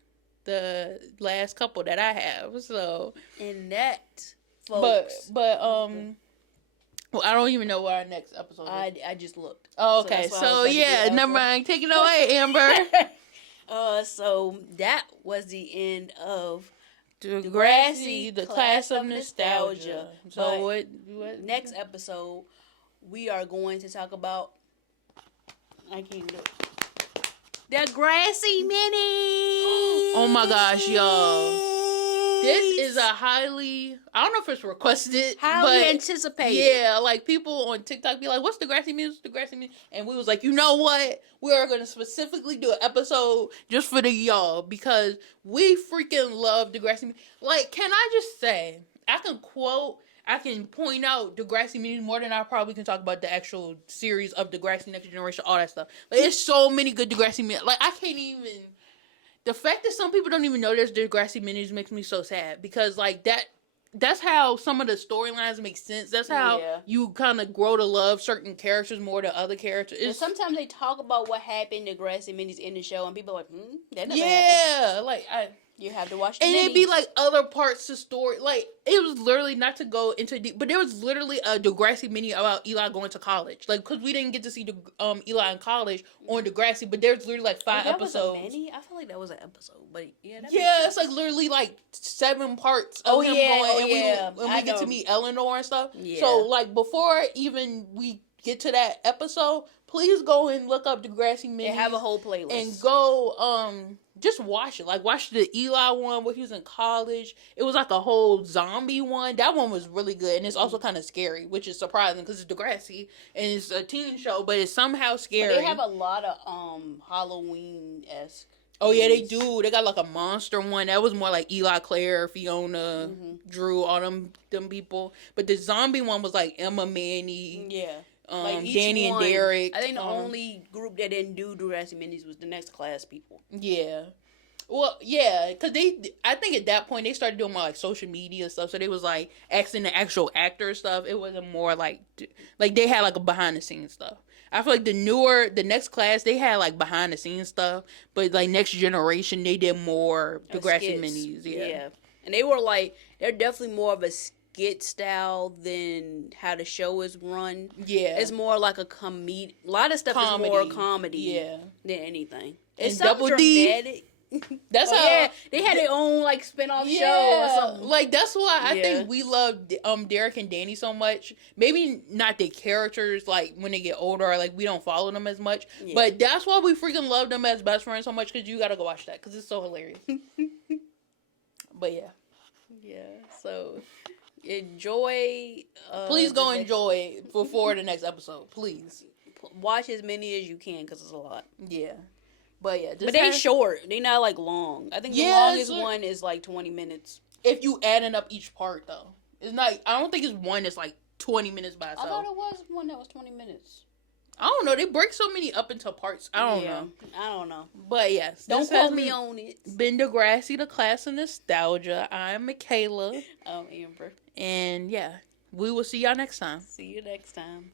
the last couple that I have. So, and that, folks, but well, I don't even know what our next episode is. I just looked. Oh, okay. So yeah, never mind. Take it away, Amber. So that was the end of Degrassi, the Class of Nostalgia. So what? Next episode, we are going to talk about. I can't do it. Degrassi Minis. Oh my gosh, y'all. This is a highly, I don't know if it's requested, highly anticipated. Yeah, like people on TikTok be like, what's Degrassi Minis? Degrassi Minis? And we was like, you know what? We are going to specifically do an episode just for the y'all because we freaking love Degrassi Minis. Like, can I just say, I can point out Degrassi Minis more than I probably can talk about the actual series of Degrassi, Next Generation, all that stuff. Like, there's so many good Degrassi Minis. Like, I can't even... The fact that some people don't even know there's Degrassi Minis makes me so sad because, like, that's how some of the storylines make sense. That's how you kind of grow to love certain characters more than other characters. And sometimes they talk about what happened to Degrassi Minis in the show, and people are like, that never happened. Yeah, like, you have to watch the and minis. it'd be like other parts of story. Like, it was literally, not to go into deep, but there was literally a Degrassi mini about Eli going to college. Like, because we didn't get to see Eli in college on Degrassi, but there's literally like 5 episodes. Was a mini? I feel like that was an episode, but yeah. It's like literally like 7 parts of him going, and we get to meet Eleanor and stuff. Yeah. So, like, before even we get to that episode, please go and look up Degrassi mini. And have a whole playlist. And go, just watch it. Like, watch the Eli one where he was in college. It was like a whole zombie one. That one was really good. And it's also kind of scary, which is surprising because it's Degrassi. And it's a teen show, but it's somehow scary. But they have a lot of Halloween-esque. Oh, yeah, they do. They got like a monster one. That was more like Eli, Claire, Fiona, Drew, all them people. But the zombie one was like Emma, Manny. Yeah. Like Danny and Derek. I think the only group that didn't do Degrassi Minis was the Next Class people. Yeah. Well, yeah, because I think at that point they started doing more like social media stuff, so they was like asking the actual actor stuff. It wasn't more like they had like a behind the scenes stuff. I feel like the next class, they had like behind the scenes stuff, but like next generation, they did more Degrassi minis. Yeah. And they're definitely more of a skit style than how the show is run. Yeah. It's more like a comedy. A lot of stuff is more comedy than anything. It's so dramatic. That's how they had their own like spin-off show or something. Like that's why I think we love Derek and Danny so much. Maybe not the characters like when they get older, or like we don't follow them as much. Yeah. But that's why we freaking love them as best friends so much, because you gotta go watch that because it's so hilarious. But yeah. So enjoy. Please go enjoy before the next episode. Please watch as many as you can because it's a lot. Yeah. But yeah, but they short. They not like long. I think the longest one is like 20 minutes. If you adding up each part though, it's not. I don't think it's one that's like 20 minutes by itself. I thought it was one that was 20 minutes. I don't know. They break so many up into parts. I don't know. But yes, don't quote me on it. Been Degrassi, the class of nostalgia. I'm Makaila. I'm Amber. And yeah, we will see y'all next time. See you next time.